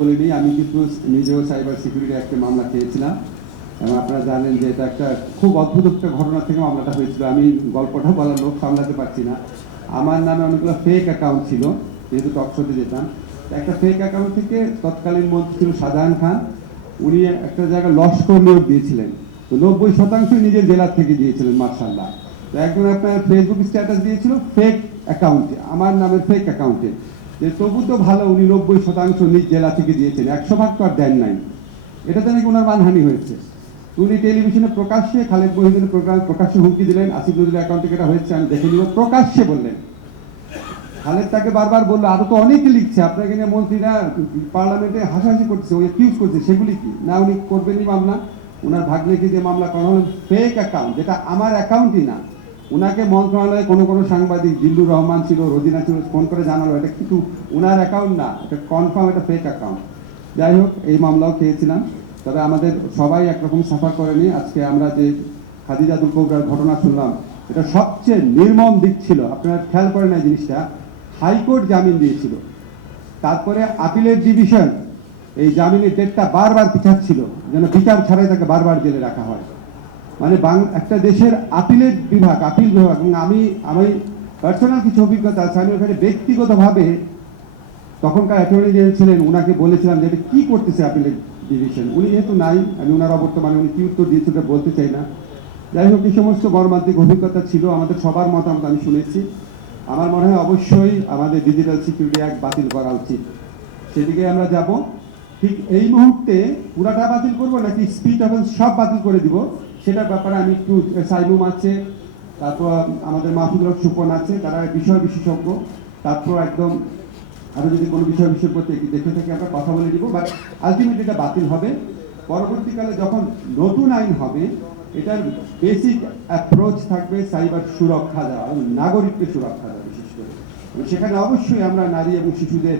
বলিনি, আমি কিন্তু নিজেও সাইবার সিকিউরিটি একটা মামলা খেয়েছিলাম এবং আপনারা জানেন যে এটা একটা খুব অদ্ভুত একটা ঘটনা থেকে মামলাটা হয়েছিল। আমি গল্পটা বলার লোক সামলাতে পারছি না। আমার নামে অনেকগুলো ফেক অ্যাকাউন্ট ছিল, যেহেতু টকশোতে যেতাম। একটা ফেক অ্যাকাউন্ট থেকে তৎকালীন মন্ত্রী ছিল শাহজাহান খান, উনি একটা জায়গায় লস্কর নিয়োগ দিয়েছিলেন। তো 90% নিজের জেলার থেকে দিয়েছিলেন মার্শাল্লাহ। তো একজন আপনার ফেসবুক স্ট্যাটাস দিয়েছিল ফেক অ্যাকাউন্টে, আমার নামের ফেক অ্যাকাউন্টে, যে তবু তো ভালো উনি 90% নিজ জেলা থেকে দিয়েছেন, 100% তো আর দেন নাই। এটাতে নাকি ওনার মানহানি হয়েছে। উনি টেলিভিশনে প্রকাশ্যে খালেদ মহিউদ্দিনের প্রকাশ্যে হুমকি দিলেন, আসিফ নজরুলের অ্যাকাউন্ট থেকে এটা হয়েছে, আমি দেখে নিব, প্রকাশ্যে বললেন। খালেদ তাকে বারবার বললো, আরো তো অনেকে লিখছে আপনাকে নিয়ে, মন্ত্রীরা পার্লামেন্টে হাসাহাসি করছে, ওই অ্যাকিউজ করছে, সেগুলি কি না উনি করবেনই মামলা। ওনার ভাগ্নেকে দিয়ে মামলা করা হলো ফেক অ্যাকাউন্ট, যেটা আমার অ্যাকাউন্টই না। ওনাকে মন্ত্রণালয়ে কোনো সাংবাদিক, জিল্লুর রহমান ছিল, রোজিনা ছিল, ফোন করে জানালো এটা কিন্তু ওনার অ্যাকাউন্ট না, এটা কনফার্ম এটা ফেক অ্যাকাউন্ট। যাই হোক, এই মামলাও খেয়েছিলাম। তবে আমাদের সবাই একরকম সাফার করেনি। আজকে আমরা যে খাদিজাতুল কবরার ঘটনা শুনলাম, এটা সবচেয়ে নির্মম দিক ছিল। আপনারা খেয়াল করেন এই জিনিসটা, হাইকোর্ট জামিন দিয়েছিল, তারপরে আপিলের ডিভিশন এই জামিনের ডেটটা বারবার পিছাচ্ছিল, যেন বিচার ছাড়াই তাকে বারবার জেলে রাখা হয়। মানে একটা দেশের আপিলের বিভাগ, আপিল বিভাগ, এবং আমি পার্সোনাল কিছু অভিজ্ঞতা আছে। আমি ওখানে ব্যক্তিগতভাবে তখনকার অ্যাটর্নি জেনারেল ছিলেন, ওনাকে বলেছিলাম যে এটা কী করতেছে আপিলের ডিভিশন। উনি যেহেতু নাই, আমি ওনার অবর্তমানে উনি কী উত্তর দিয়েছে ওটা বলতে চাই না। যাই হোক, এই সমস্ত গণতান্ত্রিক অভিজ্ঞতা ছিল, আমাদের সবার মতামত আমি শুনেছি। আমার মনে হয় অবশ্যই আমাদের ডিজিটাল সিকিউরিটি অ্যাক্ট বাতিল করা উচিত, সেদিকে আমরা যাব। ঠিক এই মুহূর্তে পুরাটা বাতিল করবো নাকি স্পিড অফেন্স সব বাতিল করে দিব, সেটার ব্যাপারে আমি একটু, সাইমুম আছে, তারপর আমাদের মাহফুজুল হক সুপন আছে, তারা বিষয় বিশেষজ্ঞ, তারপর একদম আরও যদি কোনো বিষয়ের প্রতি দেখে থাকি আমরা কথা বলে দিব। বাট আলটিমেটলি এটা বাতিল হবে। পরবর্তীকালে যখন নতুন আইন হবে, এটার বেসিক অ্যাপ্রোচ থাকবে সাইবার সুরক্ষা দেওয়া এবং নাগরিককে সুরক্ষা দেওয়া বিশেষ করে। সেখানে অবশ্যই আমরা নারী এবং শিশুদের,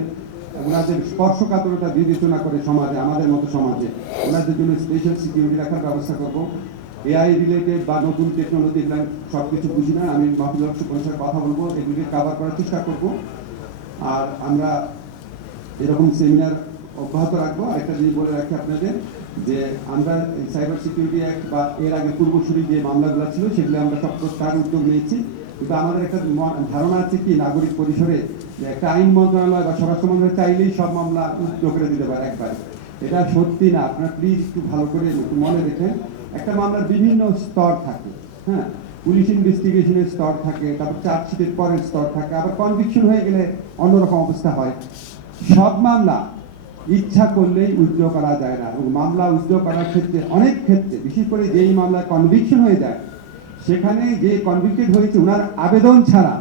ওনাদের স্পর্শকাতরতা বিবেচনা করে সমাজে, আমাদের মতো সমাজে ওনাদের জন্য স্পেশাল সিকিউরিটি রাখার ব্যবস্থা করব। এআই রিলেটেড বা নতুন টেকনোলজি, সব কিছু বুঝি না, আমি মাহফুজুল হক সুপনের সাথে কথা বলবো, এগুলিকে কাভার করার চেষ্টা করব। আর আমরা এরকম সেমিনার অব্যাহত রাখবো। একটা জিনিস বলে রাখি আপনাদের, যে আমরা সাইবার সিকিউরিটি অ্যাক্ট বা এর আগে পূর্বসূরি যে মামলাগুলো ছিল সেগুলো আমরা সব প্রত্যাহার উদ্যোগ নিয়েছি। কিন্তু আমাদের একটা ধারণা আছে কি, নাগরিক পরিসরে যে একটা আইন মন্ত্রণালয় বা স্বরাষ্ট্র মন্ত্রণালয় চাইলেই সব মামলা উদ্যোগ করে দিতে পারে একবার। এটা সত্যি না, আপনারা প্লিজ একটু ভালো করে মনে রেখেন। একটা মামলার বিভিন্ন স্তর থাকে, হ্যাঁ, পুলিশ ইনভেস্টিগেশনের স্তর থাকে, তারপর চার্জশিটের পরের স্তর থাকে, আবার কনভিকশন হয়ে গেলে অন্যরকম অবস্থা হয়। সব মামলা ইচ্ছা করলেই উইথড্র করা যায় না, এবং মামলা উইথড্র করার ক্ষেত্রে অনেক ক্ষেত্রে, বিশেষ করে যেই মামলা কনভিকশন হয়ে যায়, সেখানে যে কনভিক্টেড হয়েছে ওনার আবেদন ছাড়া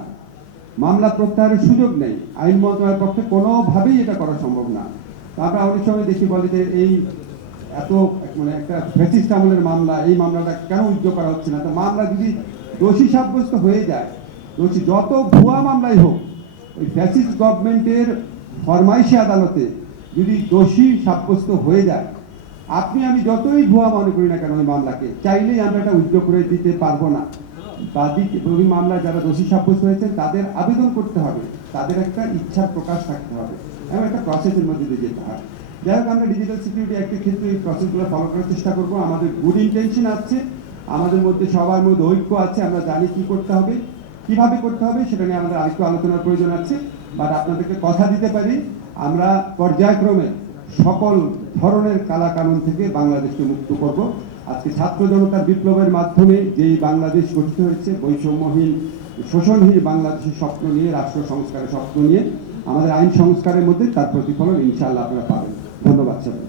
মামলা প্রত্যাহারের সুযোগ নেই। আইন মন্ত্রণালয়ের পক্ষে কোনোভাবেই এটা করা সম্ভব না। আমরা অনেক সময় দেখি বলে যে এই এত মানে একটা ফ্যাসিস্ট আমলের মামলা, এই মামলাটা কেন উইথড্র করা হচ্ছে না। তো মামলা যদি দোষী সাব্যস্ত হয়ে যায়, দোষী যত ভুয়া মামলাই হোক, ওই ফ্যাসিস্ট গভর্নমেন্টের ফরমাইশি আদালতে যদি দোষী সাব্যস্ত হয়ে যায়, আপনি আমি যতই ভুয়া মনে করি না কেন ওই মামলাকে, চাইলেই আমরা এটা উইথড্র করে দিতে পারবো না। বাদী ওই মামলায় যারা দোষী সাব্যস্ত হয়েছেন তাদের আবেদন করতে হবে, তাদের একটা ইচ্ছার প্রকাশ থাকতে হবে এবং একটা প্রসেসের মধ্যে দিয়ে যেতে হবে। যাই হোক, আমরা ডিজিটাল সিকিউরিটি অ্যাক্টের ক্ষেত্রে এই প্রসেসগুলো ফলো করার চেষ্টা করবো। আমাদের গুড ইন্টেনশন আছে, আমাদের মধ্যে সবার মধ্যে ঐক্য আছে, আমরা জানি কি করতে হবে, কিভাবে করতে হবে, সেটা নিয়ে আমাদের আরেকটু আলোচনার প্রয়োজন আছে। বাট আপনাদেরকে কথা দিতে পারি, আমরা পর্যায়ক্রমে সকল ধরনের কালা কানুন থেকে বাংলাদেশকে মুক্ত করব। আজকে ছাত্র জনতার বিপ্লবের মাধ্যমে যেই বাংলাদেশ গঠিত হয়েছে, বৈষম্যহীন শোষণহীন বাংলাদেশের স্বপ্ন নিয়ে, রাষ্ট্র সংস্কারের স্বপ্ন নিয়ে, আমাদের আইন সংস্কারের মধ্যে তার প্রতিফলন ইনশাআল্লাহ আপনারা পাবেন। ধন্যবাদ সবাই।